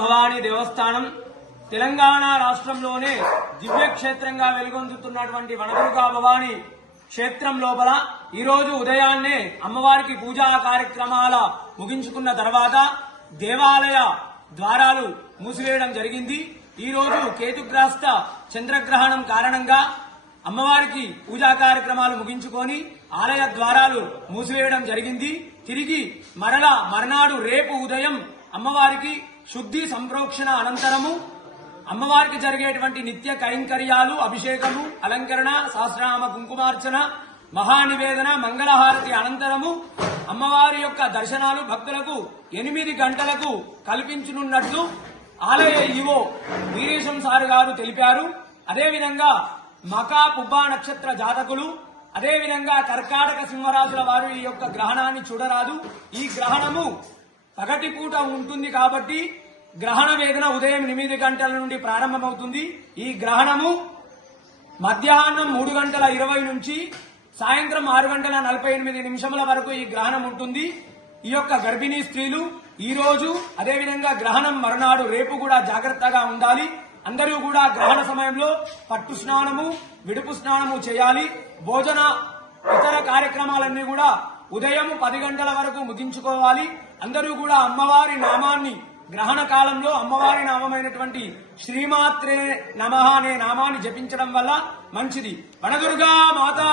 భవానీ దేవస్థానం తెలంగాణ రాష్ట్రంలోనే దివ్యక్షేత్రంగా వెలుగొందుతున్నటువంటి వనదుర్గా భవానీ క్షేత్రం లోపల ఈ రోజు ఉదయాన్నే అమ్మవారికి పూజా కార్యక్రమాల ముగించుకున్న తర్వాత దేవాలయ ద్వారాలు మూసివేయడం జరిగింది. ఈ రోజు కేతుగ్రస్త చంద్రగ్రహణం కారణంగా అమ్మవారికి పూజా కార్యక్రమాలు ముగించుకొని ఆలయ ద్వారాలు మూసివేయడం జరిగింది. తిరిగి మర్నాడు రేపు ఉదయం అమ్మవారికి శుద్ధి సంప్రోక్షణ అనంతరము అమ్మవారికి జరిగేటువంటి నిత్య కైంకర్యాలు, అభిషేకము, అలంకరణ, సహస్రనామ కుంకుమార్చన, మహానివేదన, మంగళహారతి అనంతరము అమ్మవారి యొక్క దర్శనాలు భక్తులకు 8 గంటలకు కల్పించనున్నట్లు ఆలయ ఈవో వీరేశం సార్ గారు తెలిపారు. అదేవిధంగా మకా పుబ్బా నక్షత్ర జాతకులు, అదేవిధంగా కర్కాటక సింహరాశుల వారు ఈ యొక్క గ్రహణాన్ని చూడరాదు. ఈ గ్రహణము పగటిపూట ఉంటుంది కాబట్టి గ్రహణ వేదన ఉదయం 8 గంటల నుండి ప్రారంభమవుతుంది. ఈ గ్రహణము మధ్యాహ్నం 3:20 నుంచి సాయంత్రం 6:48 వరకు ఈ గ్రహణం ఉంటుంది. ఈ యొక్క గర్భిణీ స్త్రీలు ఈ రోజు అదేవిధంగా గ్రహణం మరునాడు రేపు కూడా జాగ్రత్తగా ఉండాలి. అందరూ కూడా గ్రహణ సమయంలో పట్టు స్నానము, విడుపు స్నానము చేయాలి. భోజన ఇతర కార్యక్రమాలన్నీ కూడా ఉదయం 10 గంటల వరకు ముగించుకోవాలి. అందరూ కూడా అమ్మవారి నామాన్ని గ్రహణ కాలంలో అమ్మవారి నామమైనటువంటి శ్రీమాత్రే నమః అనే నామాన్ని జపించడం వల్ల మంచిది. వనదుర్గా మాతా